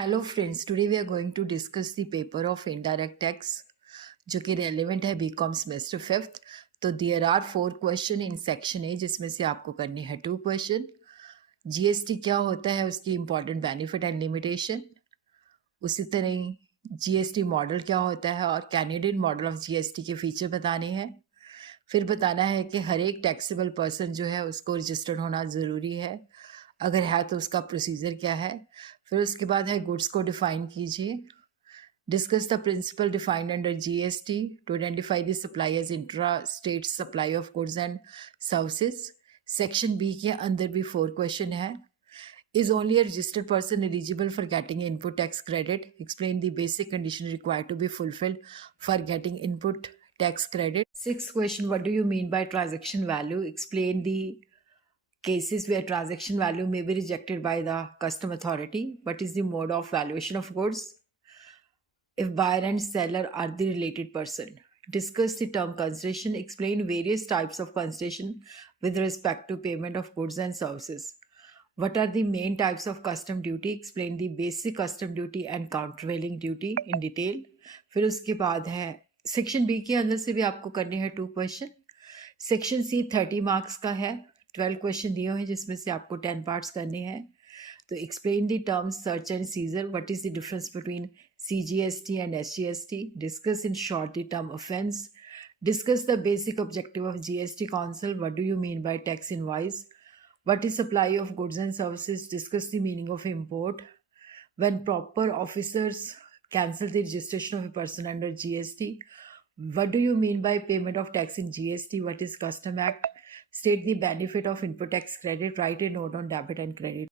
Hello friends, today we are going to discuss the paper of indirect tax जो कि relevant है BCom semester fifth. तो there are 4 question in section A जिसमें से आपको करनी है 2 क्वेश्चन। जीएसटी क्या होता है, उसकी इंपॉर्टेंट बेनिफिट एंड लिमिटेशन। उसी तरह जीएसटी मॉडल क्या होता है और कैनेडियन मॉडल ऑफ जीएसटी के फीचर बताने हैं। फिर बताना है कि हर एक टैक्सेबल पर्सन जो है उसको रजिस्टर्ड होना ज़रूरी है, अगर है तो उसका प्रोसीजर क्या है। फिर उसके बाद है गुड्स को डिफाइन कीजिए। Discuss the principle defined under GST to identify the supply as intra state supply of goods and services. Section B के अंदर भी 4 क्वेश्चन है। Is only a registered person eligible for getting input tax credit? Explain the basic condition required to be fulfilled for getting input tax credit. Sixth question, what do you mean by transaction value? Explain the cases where transaction value may be rejected by the custom authority. What is the mode of valuation of goods? If buyer and seller are the related person. Discuss the term consideration. Explain various types of consideration with respect to payment of goods and services. What are the main types of custom duty? Explain the basic custom duty and countervailing duty in detail. फिर उसके बाद है section B के अंदर से भी आपको करने हैं 2 क्वेश्चन। सेक्शन सी 30 मार्क्स का है। 12 क्वेश्चन दिए हैं जिसमें से आपको 10 पार्ट्स करने हैं। तो explain the terms search and seizure. What is the difference between CGST and SGST? Discuss in short the term offense. Discuss the basic objective of GST Council. What do you mean by tax invoice? What is supply of goods and services? Discuss the meaning of import. When proper officers cancel the registration of a person under GST. What do you mean by payment of tax in GST? What is Custom Act? State the benefit of input tax credit. Write a note on debit and credit.